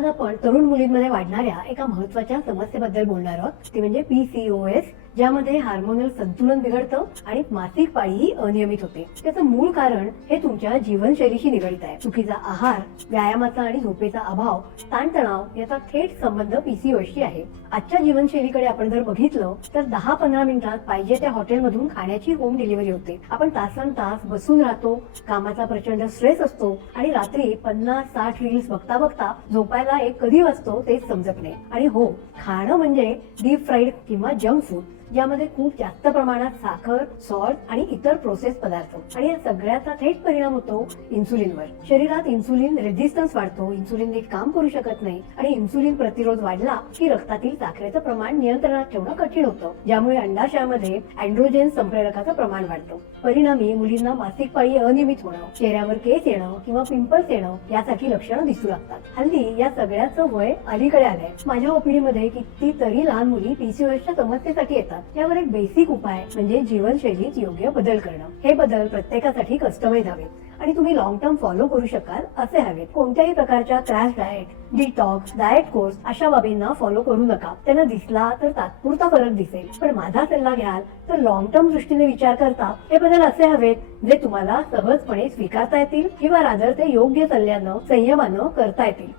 आज आपण तरुण मुलींमध्ये वाढणाऱ्या एका महत्त्वाच्या समस्येबद्दल बोलणार आहोत, ती म्हणजे PCOS, ज्यामध्ये हार्मोनल संतुलन बिघडतं आणि मासिक पाळीही अनियमित होते. त्याचं मूळ कारण हे तुमच्या जीवनशैलीशी निगडित आहे. चुकीचा आहार, व्यायामाचा आणि झोपेचा अभाव, ताणतणाव याचा थेट संबंध PCOSशी आहे. आजच्या जीवनशैलीकडे आपण जर बघितलं तर 10-15 मिनिटात पाहिजे त्या हॉटेलमधून खाण्याची होम डिलिव्हरी होते. आपण तासनतास बसून राहतो, कामाचा प्रचंड स्ट्रेस असतो आणि रात्री 50-60 रील्स बघता बघता झोपायला एक कधी वाजतो तेच समजत नाही. आणि हो, खाणं म्हणजे डीप फ्राईड किंवा जंक फूड, ज्यामध्ये खूप जास्त प्रमाणात साखर, सॉल्ट आणि इतर प्रोसेस पदार्थ, आणि या सगळ्याचा थेट परिणाम होतो इन्सुलिनवर. शरीरात इन्सुलिन रेझिस्टन्स वाढतो, इन्सुलिन नीट काम करू शकत नाही आणि इन्सुलिन प्रतिरोध वाढला की रक्तातील साखरेचं प्रमाण नियंत्रणात ठेवणं कठीण होतं, ज्यामुळे अंडाशयामध्ये अँड्रोजन संप्रेरकाचं प्रमाण वाढतं. परिणामी मुलींना मासिक पाळी अनियमित होणं, चेहऱ्यावर केस येणं किंवा पिंपल्स येणं यासारखी लक्षणं दिसू लागतात. हल्ली या सगळ्याचं वय अलीकडे आलंय. माझ्या ओपीडी मध्ये कितीतरी लहान मुली PCOSच्या समस्येसाठी येतात. यावर एक बेसिक उपाय म्हणजे जीवनशैलीत योग्य बदल करणं. हे बदल प्रत्येकासाठी कस्टमाइज हवेत आणि तुम्ही लॉंग टर्म फॉलो करू शकाल असे हवेत. कोणत्याही प्रकारच्या crash diet, detox, diet course अशा बाबींना फॉलो करू नका. त्यांना दिसला तर तात्पुरता फरक दिसेल, पण माझा सल्ला घ्याल तर लॉंग टर्म दृष्टीने विचार करता हे बदल असे हवेत जे तुम्हाला सहजपणे स्वीकारता येतील किंवा रादर ते योग्य सल्ल्यानं, संयमानं करता येतील.